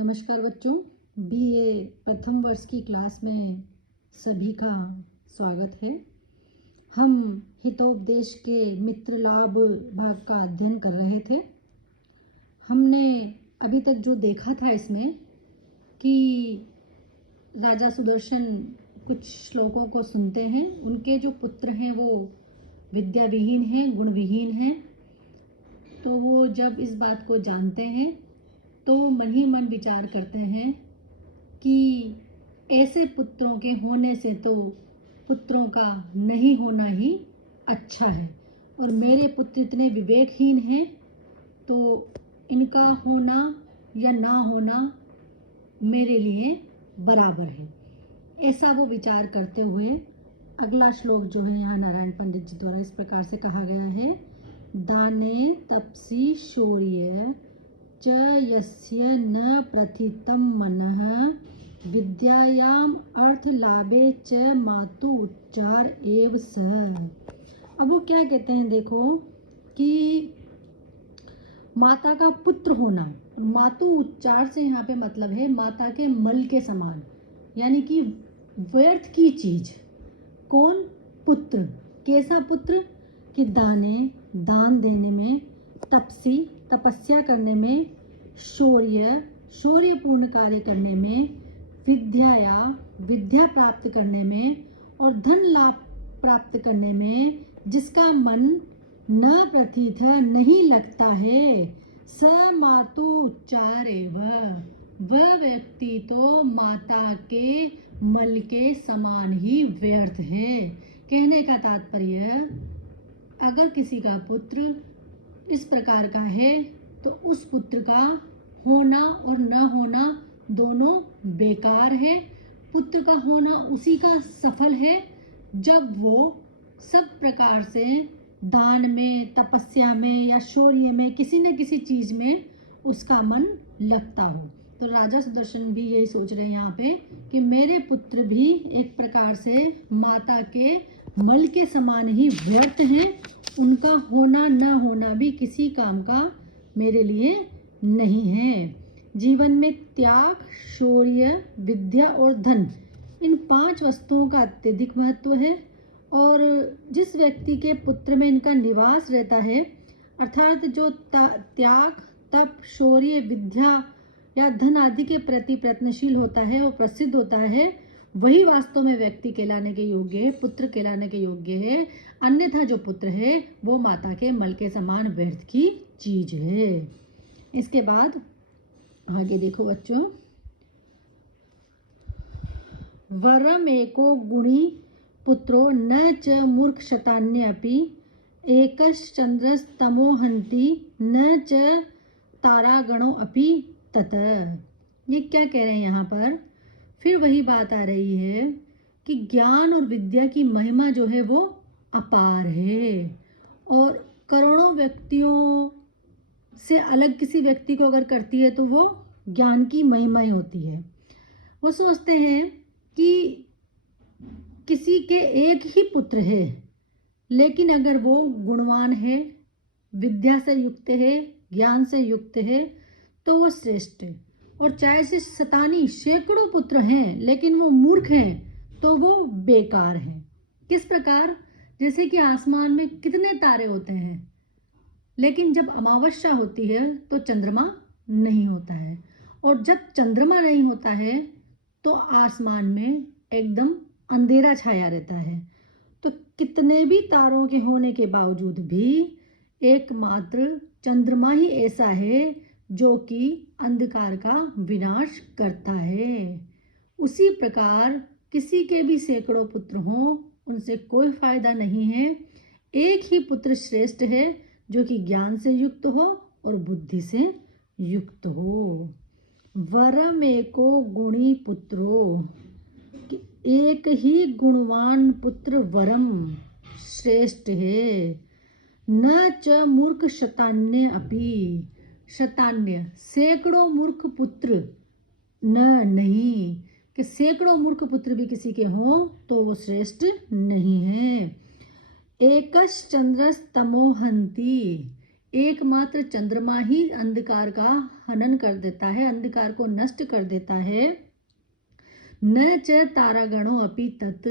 नमस्कार बच्चों, बीए प्रथम वर्ष की क्लास में सभी का स्वागत है। हम हितोपदेश के मित्र लाभ भाग का अध्ययन कर रहे थे। हमने अभी तक जो देखा था इसमें कि राजा सुदर्शन कुछ श्लोकों को सुनते हैं, उनके जो पुत्र हैं वो विद्या विहीन हैं, गुण विहीन हैं। तो वो जब इस बात को जानते हैं तो मन ही मन विचार करते हैं कि ऐसे पुत्रों के होने से तो पुत्रों का नहीं होना ही अच्छा है, और मेरे पुत्र इतने विवेकहीन हैं तो इनका होना या ना होना मेरे लिए बराबर है। ऐसा वो विचार करते हुए अगला श्लोक जो है यहाँ नारायण पंडित जी द्वारा इस प्रकार से कहा गया है। दाने तपसी शौर्य च यस्य न प्रथितं मनः विद्यायाम अर्थ लाभे च मातु उच्चार एव स। अब वो क्या कहते हैं, देखो कि माता का पुत्र होना, मातु उच्चार से यहाँ पे मतलब है माता के मल के समान, यानी कि व्यर्थ की चीज। कौन? पुत्र। कैसा पुत्र? कि दाने दान देने में, तपसी तपस्या करने में, शौर्यपूर्ण कार्य करने में, विद्या प्राप्त करने में और धन लाभ प्राप्त करने में जिसका मन न प्रथित नहीं लगता है, स मातु उच्चारेव, वह व्यक्ति तो माता के मल के समान ही व्यर्थ है। कहने का तात्पर्य, अगर किसी का पुत्र इस प्रकार का है तो उस पुत्र का होना और न होना दोनों बेकार है। पुत्र का होना उसी का सफल है जब वो सब प्रकार से दान में, तपस्या में या शौर्य में, किसी न किसी चीज में उसका मन लगता हो। तो राजा सुदर्शन भी यही सोच रहे हैं यहाँ पे कि मेरे पुत्र भी एक प्रकार से माता के मल के समान ही व्यर्थ हैं। उनका होना न होना भी किसी काम का मेरे लिए नहीं है। जीवन में त्याग, शौर्य, विद्या और धन, इन 5 वस्तुओं का अत्यधिक महत्व है, और जिस व्यक्ति के पुत्र में इनका निवास रहता है, अर्थात जो त्याग, तप, शौर्य, विद्या या धन आदि के प्रति प्रयत्नशील होता है, वो प्रसिद्ध होता है, वही वास्तव में व्यक्ति कहलाने के योग्य है, पुत्र कहलाने के योग्य है। अन्यथा जो पुत्र है वो माता के मल के समान व्यर्थ की चीज है। इसके बाद आगे देखो बच्चों, वरम एको गुणी पुत्रो न च मूर्ख शतान्यपि एकश्चंद्रस्तमोहन्ति न च तारागणो अपि तत। ये क्या कह रहे हैं यहाँ पर? फिर वही बात आ रही है कि ज्ञान और विद्या की महिमा जो है वो अपार है, और करोड़ों व्यक्तियों से अलग किसी व्यक्ति को अगर करती है तो वो ज्ञान की महिमा ही होती है। वो सोचते हैं कि किसी के एक ही पुत्र है, लेकिन अगर वो गुणवान है, विद्या से युक्त है, ज्ञान से युक्त है, तो वो श्रेष्ठ है। और चाहे से शतानी सैकड़ों पुत्र हैं लेकिन वो मूर्ख हैं तो वो बेकार हैं। किस प्रकार? जैसे कि आसमान में कितने तारे होते हैं, लेकिन जब अमावस्या होती है तो चंद्रमा नहीं होता है, और जब चंद्रमा नहीं होता है तो आसमान में एकदम अंधेरा छाया रहता है। तो कितने भी तारों के होने के बावजूद भी एकमात्र चंद्रमा ही ऐसा है जो कि अंधकार का विनाश करता है। उसी प्रकार किसी के भी सैकड़ों पुत्र हों, उनसे कोई फायदा नहीं है। एक ही पुत्र श्रेष्ठ है जो कि ज्ञान से युक्त हो और बुद्धि से युक्त हो। वरम एको गुणी पुत्रो, एक ही गुणवान पुत्र वरम श्रेष्ठ है। न च मूर्ख शतान्य अपि, शतान्य सैकड़ों मूर्ख पुत्र, न नहीं, कि सैकड़ों मूर्ख पुत्र भी किसी के हों तो वो श्रेष्ठ नहीं है। एकश्चंद्रस्तमोहन्ति, एकमात्र चंद्रमा ही अंधकार का हनन कर देता है, अंधकार को नष्ट कर देता है। न च तारागणों अपि तत्,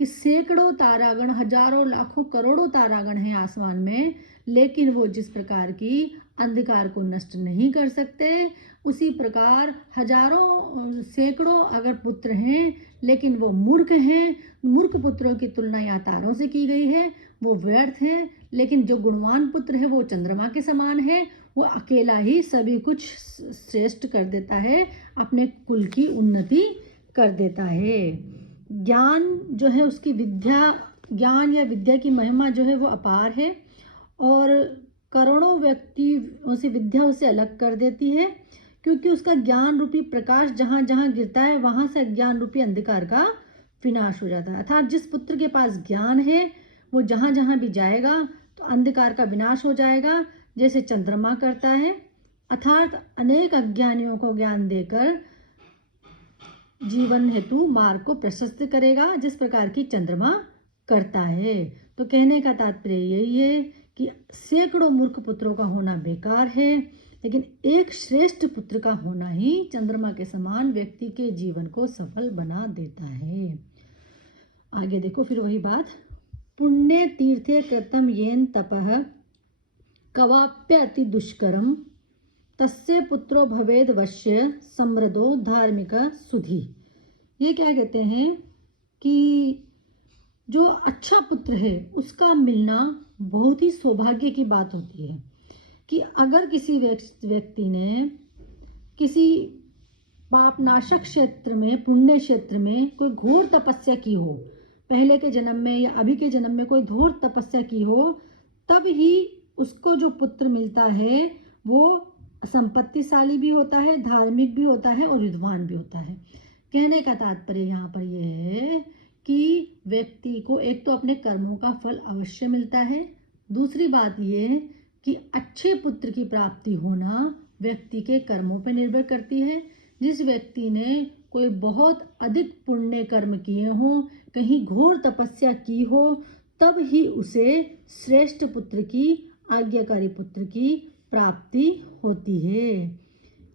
कि सैकड़ों तारागण, हजारों लाखों करोड़ों तारागण हैं आसमान में, लेकिन वो जिस प्रकार की अंधकार को नष्ट नहीं कर सकते, उसी प्रकार हजारों सैकड़ों अगर पुत्र हैं लेकिन वो मूर्ख हैं, मूर्ख पुत्रों की तुलना यहाँ तारों से की गई है, वो व्यर्थ हैं। लेकिन जो गुणवान पुत्र है वो चंद्रमा के समान है, वो अकेला ही सभी कुछ श्रेष्ठ कर देता है, अपने कुल की उन्नति कर देता है। ज्ञान जो है उसकी विद्या, ज्ञान या विद्या की महिमा जो है वो अपार है, और करोड़ों व्यक्तियों से विद्या उसे अलग कर देती है, क्योंकि उसका ज्ञान रूपी प्रकाश जहाँ जहाँ गिरता है वहाँ से ज्ञान रूपी अंधकार का विनाश हो जाता है। अर्थात जिस पुत्र के पास ज्ञान है वो जहाँ जहाँ भी जाएगा तो अंधकार का विनाश हो जाएगा, जैसे चंद्रमा करता है। अर्थात अनेक अज्ञानियों को ज्ञान देकर जीवन हेतु मार्ग को प्रशस्त करेगा, जिस प्रकार की चंद्रमा करता है। तो कहने का तात्पर्य यही है कि सैकड़ों मूर्ख पुत्रों का होना बेकार है, लेकिन एक श्रेष्ठ पुत्र का होना ही चंद्रमा के समान व्यक्ति के जीवन को सफल बना देता है। आगे देखो फिर वही बात, पुण्य तीर्थे कृतम येन तपः कवाप्य अति दुष्करम तस्य पुत्रो भवेद वश्य समृद्धो धार्मिक सुधि। ये क्या कहते हैं कि जो अच्छा पुत्र है उसका मिलना बहुत ही सौभाग्य की बात होती है। कि अगर किसी व्यक्ति ने किसी पापनाशक क्षेत्र में, पुण्य क्षेत्र में कोई घोर तपस्या की हो, पहले के जन्म में या अभी के जन्म में कोई घोर तपस्या की हो, तब ही उसको जो पुत्र मिलता है वो संपत्तिशाली भी होता है, धार्मिक भी होता है और विद्वान भी होता है। कहने का तात्पर्य यहाँ पर यह है कि व्यक्ति को एक तो अपने कर्मों का फल अवश्य मिलता है, दूसरी बात ये कि अच्छे पुत्र की प्राप्ति होना व्यक्ति के कर्मों पर निर्भर करती है। जिस व्यक्ति ने कोई बहुत अधिक पुण्य कर्म किए हों, कहीं घोर तपस्या की हो, तब ही उसे श्रेष्ठ पुत्र की, आज्ञाकारी पुत्र की प्राप्ति होती है।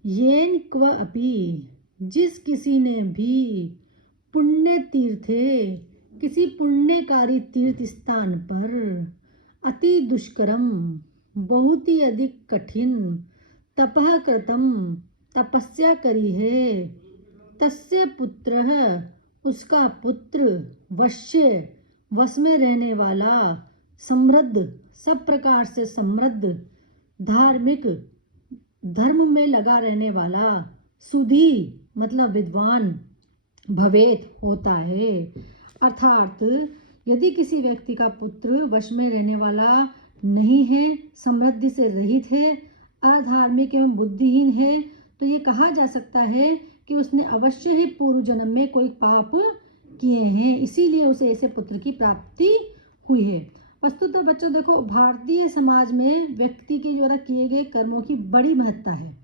येन क्व अपि, जिस किसी ने भी पुण्य तीर्थे, किसी पुण्यकारी तीर्थ स्थान पर अति दुष्करम, बहुत ही अधिक कठिन, तपः कृतम, तपस्या करी है, तस्य पुत्रः, उसका पुत्र, वश्य, वश में रहने वाला, समृद्ध, सब प्रकार से समृद्ध, धार्मिक, धर्म में लगा रहने वाला, सुधी मतलब विद्वान, भवेत होता है। अर्थात यदि किसी व्यक्ति का पुत्र वश में रहने वाला नहीं है, समृद्धि से रहित है, अधार्मिक एवं बुद्धिहीन है, तो ये कहा जा सकता है कि उसने अवश्य ही पूर्व जन्म में कोई पाप किए हैं, इसीलिए उसे ऐसे पुत्र की प्राप्ति हुई है। वस्तुतः बच्चों देखो, भारतीय समाज में व्यक्ति के द्वारा किए गए कर्मों की बड़ी महत्ता है,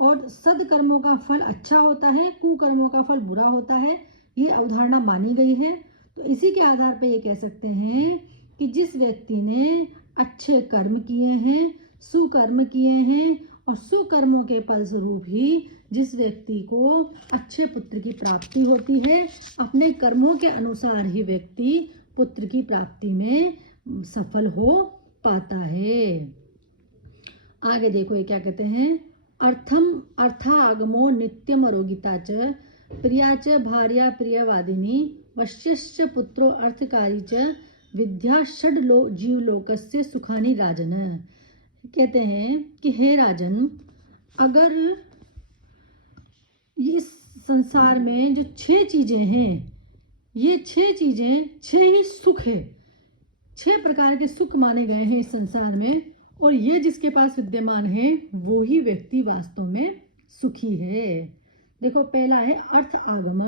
और सदकर्मों का फल अच्छा होता है, कुकर्मों का फल बुरा होता है, ये अवधारणा मानी गई है। तो इसी के आधार पर ये कह सकते हैं कि जिस व्यक्ति ने अच्छे कर्म किए हैं, सुकर्म किए हैं, और सुकर्मों के फलस्वरूप ही जिस व्यक्ति को अच्छे पुत्र की प्राप्ति होती है, अपने कर्मों के अनुसार ही व्यक्ति पुत्र की प्राप्ति में सफल हो पाता है। आगे देखो ये क्या कहते हैं, अर्थागमो नित्यम अरोगिता च प्रिया च भार्या प्रियवादिनी वश्यश्च पुत्रो अर्थकारी च विद्या षड जीवलोकस्य सुखानि राजन। कहते हैं कि हे राजन, अगर इस संसार में जो 6 चीजें हैं, ये 6 चीजें, 6 ही सुख है, 6 प्रकार के सुख माने गए हैं इस संसार में, और ये जिसके पास विद्यमान है वो ही व्यक्ति वास्तव में सुखी है। देखो पहला है अर्थ आगम,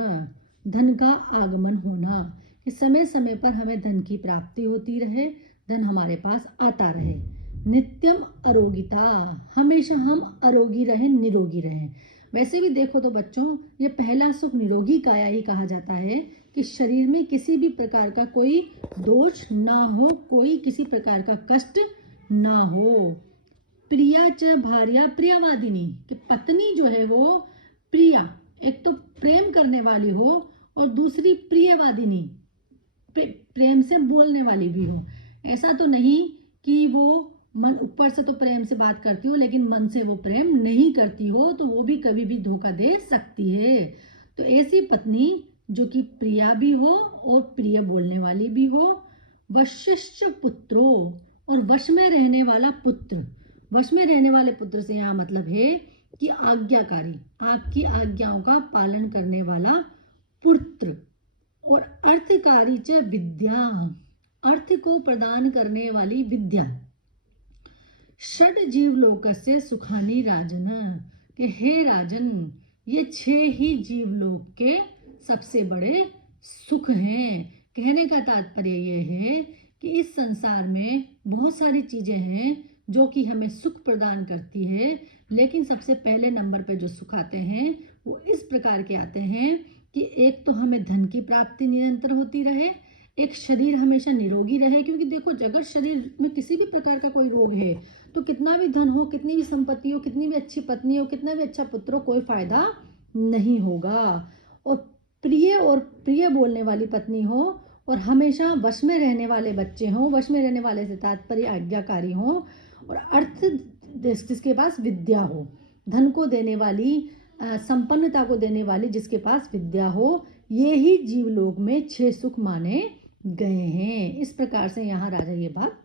धन का आगमन होना, कि समय समय पर हमें धन की प्राप्ति होती रहे, धन हमारे पास आता रहे। नित्यम आरोगिता, हमेशा हम आरोगी रहें, निरोगी रहें। वैसे भी देखो तो बच्चों, ये पहला सुख निरोगी काया ही कहा जाता है, कि शरीर में किसी भी प्रकार का कोई दोष ना हो, कोई किसी प्रकार का कष्ट ना हो। प्रिया च भार्या प्रियवादिनी, कि पत्नी जो है वो प्रिया, एक तो प्रेम करने वाली हो और दूसरी प्रियवादिनी, प्रेम से बोलने वाली भी हो। ऐसा तो नहीं कि वो मन ऊपर से तो प्रेम से बात करती हो लेकिन मन से वो प्रेम नहीं करती हो, तो वो भी कभी भी धोखा दे सकती है। तो ऐसी पत्नी जो कि प्रिया भी हो और प्रिय बोलने वाली भी हो। वशिष्ठ पुत्रो, और वश में रहने वाला पुत्र। वश में रहने वाले पुत्र से यहाँ मतलब है कि आज्ञाकारी, आपकी आज्ञाओं का पालन करने वाला पुत्र। और अर्थकारी च विद्या, अर्थ को प्रदान करने वाली विद्या। षड जीवलोक से सुखानी राजन, कि हे राजन, ये 6 ही जीवलोक के सबसे बड़े सुख हैं। कहने का तात्पर्य ये है कि इस संसार में बहुत सारी चीजें हैं जो कि हमें सुख प्रदान करती है, लेकिन सबसे पहले नंबर पे जो सुख आते हैं वो इस प्रकार के आते हैं कि एक तो हमें धन की प्राप्ति निरंतर होती रहे, एक शरीर हमेशा निरोगी रहे। क्योंकि देखो, अगर शरीर में किसी भी प्रकार का कोई रोग है तो कितना भी धन हो, कितनी भी संपत्ति हो, कितनी भी अच्छी पत्नी हो, कितना भी अच्छा पुत्र हो, कोई फायदा नहीं होगा। और प्रिय बोलने वाली पत्नी हो और हमेशा वश में रहने वाले बच्चे हों, वश में रहने वाले से तात्पर्य आज्ञाकारी हो, और अर्थ जिसके पास विद्या हो, धन को देने वाली, संपन्नता को देने वाली जिसके पास विद्या हो, ये ही जीवलोक में 6 सुख माने गए हैं। इस प्रकार से यहाँ राजा ये बात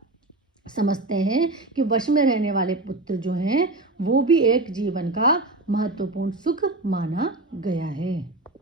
समझते हैं कि वश में रहने वाले पुत्र जो हैं वो भी एक जीवन का महत्वपूर्ण सुख माना गया है।